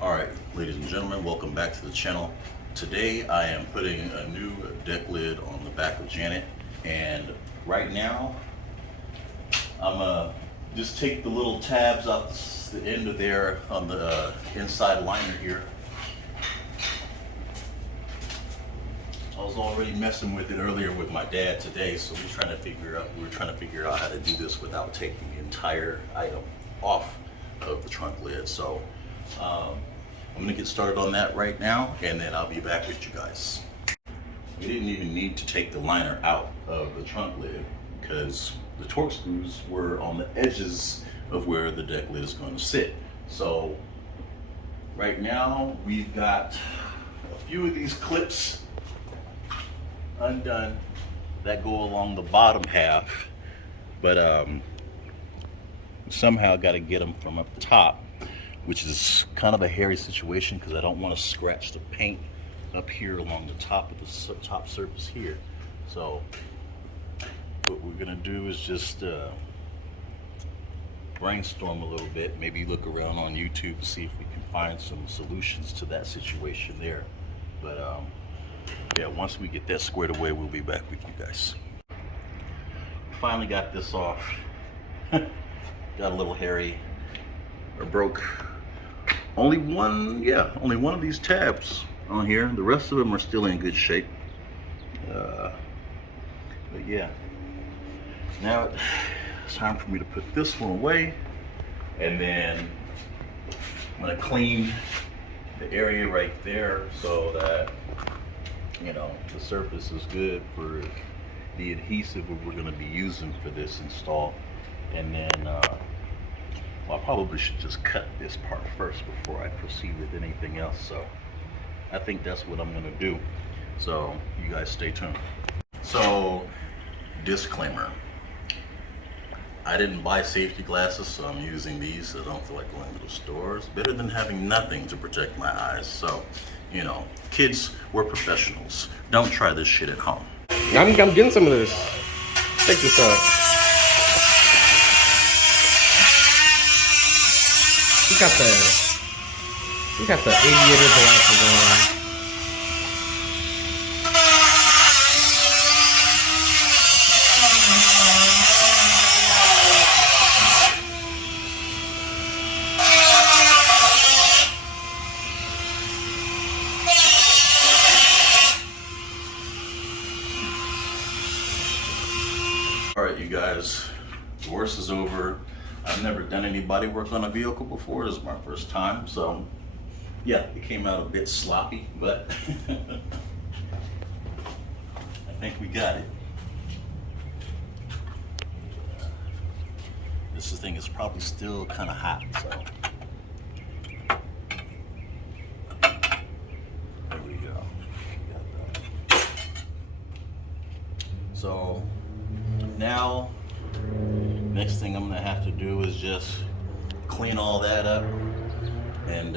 Alright, ladies and gentlemen, welcome back to the channel. Today I am putting a new deck lid on the back of Janet, and right now I'm gonna just take the little tabs off the end of there on the inside liner here. I was already messing with it earlier with my dad today, so we're trying to figure out how to do this without taking the entire item off of the trunk lid. So I'm gonna get started on that right now, and then I'll be back with you guys. We didn't even need to take the liner out of the trunk lid because the torque screws were on the edges of where the deck lid is going to sit. So right now we've got a few of these clips undone that go along the bottom half, but somehow got to get them from up top, which is kind of a hairy situation because I don't want to scratch the paint up here along the top of the top surface here. So what we're gonna do is just brainstorm a little bit, maybe look around on YouTube and see if we can find some solutions to that situation there. But yeah, once we get that squared away, we'll be back with you guys. Finally got this off. Got a little hairy, or broke. Only one of these tabs on here. The rest of them are still in good shape. But yeah, now it's time for me to put this one away, and then I'm gonna clean the area right there so that, you know, the surface is good for the adhesive that we're gonna be using for this install. And then well, I probably should just cut this part first before I proceed with anything else. So I think that's what I'm gonna do. So you guys stay tuned. So, disclaimer. I didn't buy safety glasses, so I'm using these. I don't feel like going to the store. It's better than having nothing to protect my eyes. So, you know, kids, we're professionals. Don't try this shit at home. I'm getting some of this. Check this out. We got the aviator glasses on. All right, you guys, the worst is over. I've never done any body work on a vehicle before. This is my first time, so yeah, it came out a bit sloppy, but I think we got it. This thing is probably still kind of hot, so there we go. Got that. So now, next thing I'm gonna have to do is just clean all that up, and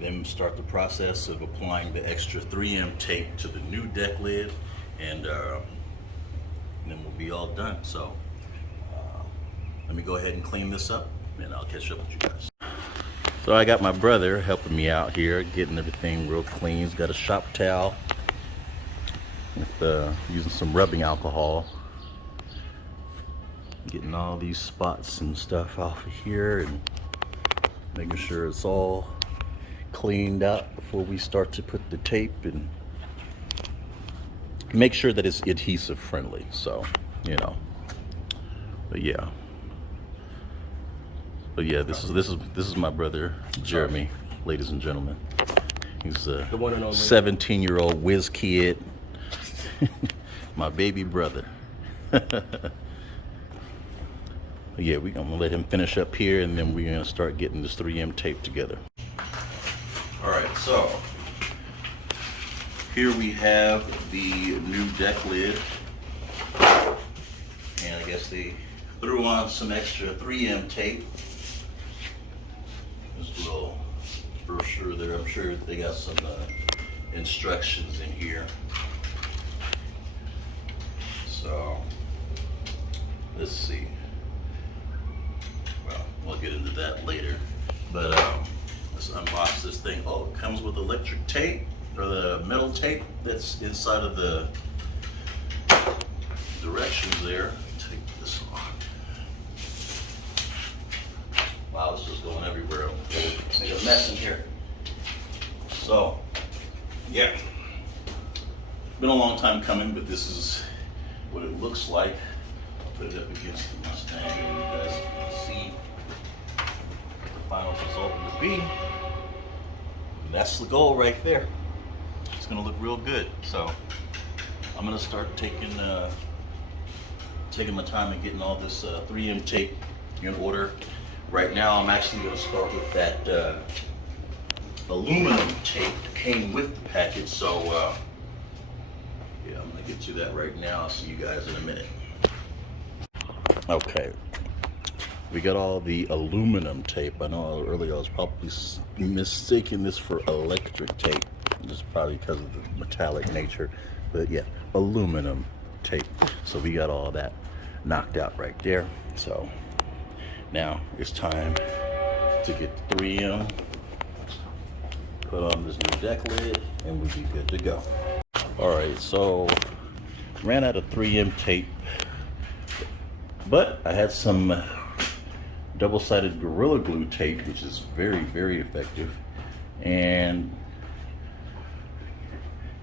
then start the process of applying the extra 3M tape to the new deck lid, and then we'll be all done. So let me go ahead and clean this up, and I'll catch up with you guys. So I got my brother helping me out here, getting everything real clean. He's got a shop towel with using some rubbing alcohol, getting all these spots and stuff off of here and making sure it's all cleaned up before we start to put the tape, and make sure that it's adhesive friendly. So, you know, but yeah, this is my brother Jeremy, ladies and gentlemen. He's a 17-year-old whiz kid. My baby brother. Yeah, we're gonna let him finish up here, and then we're gonna start getting this 3M tape together. All right, so here we have the new deck lid, and I guess they threw on some extra 3M tape. This little brochure there. I'm sure they got some instructions in here. So let's see. Well, we'll get into that later. But let's unbox this thing. Oh, it comes with electric tape, or the metal tape that's inside of the directions there. Take this off. Wow, it's just going everywhere. Make a mess in here. So, yeah. Been a long time coming, but this is what it looks like. I'll put it up against the Mustang and you guys can see what the final result would be. And that's the goal right there. It's gonna look real good. So I'm gonna start taking my time and getting all this 3M tape in order. Right now I'm actually gonna start with that aluminum tape that came with the package. So yeah, I'm gonna get to that right now. I'll see you guys in a minute. Okay, we got all the aluminum tape. I know earlier I was probably mistaking this for electric tape, just probably because of the metallic nature, but yeah, aluminum tape. So we got all that knocked out right there. So now it's time to get the 3M, put on this new Decklid, and we'll be good to go. All right, so ran out of 3M tape, but I had some double-sided Gorilla Glue tape, which is very, very effective, and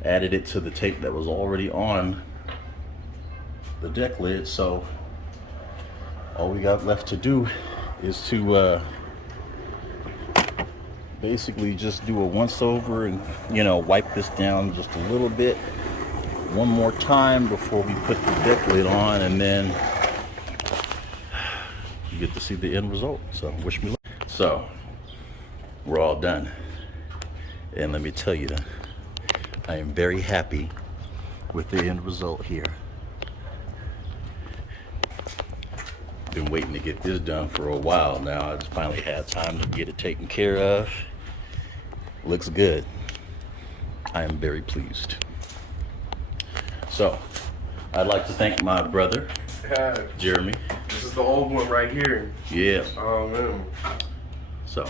added it to the tape that was already on the Decklid. So all we got left to do is to basically just do a once over and, you know, wipe this down just a little bit one more time before we put the Decklid on, and then you get to see the end result. So wish me luck. So we're all done, and let me tell you, I am very happy with the end result here. Been waiting to get this done for a while now. I just finally had time to get it taken care of. Looks good. I am very pleased. So I'd like to thank my brother, Jeremy. This is the old one right here. Yeah. Oh man. So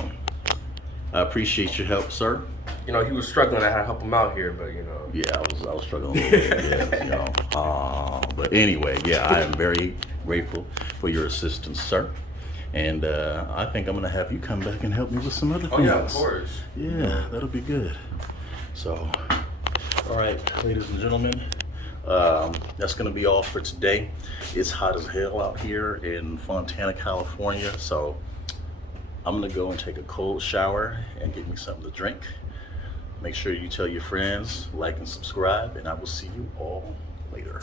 I appreciate your help, sir. You know, he was struggling. I had to help him out here, but you know. Yeah, I was struggling a little bit, yeah, you know. But anyway, yeah, I am very grateful for your assistance, sir. And I think I'm gonna have you come back and help me with some other things. Oh yeah, of course. Yeah, that'll be good. So, all right, ladies and gentlemen, that's gonna be all for today. It's hot as hell out here in Fontana, California. So I'm gonna go and take a cold shower and get me something to drink. Make sure you tell your friends, like and subscribe, and I will see you all later.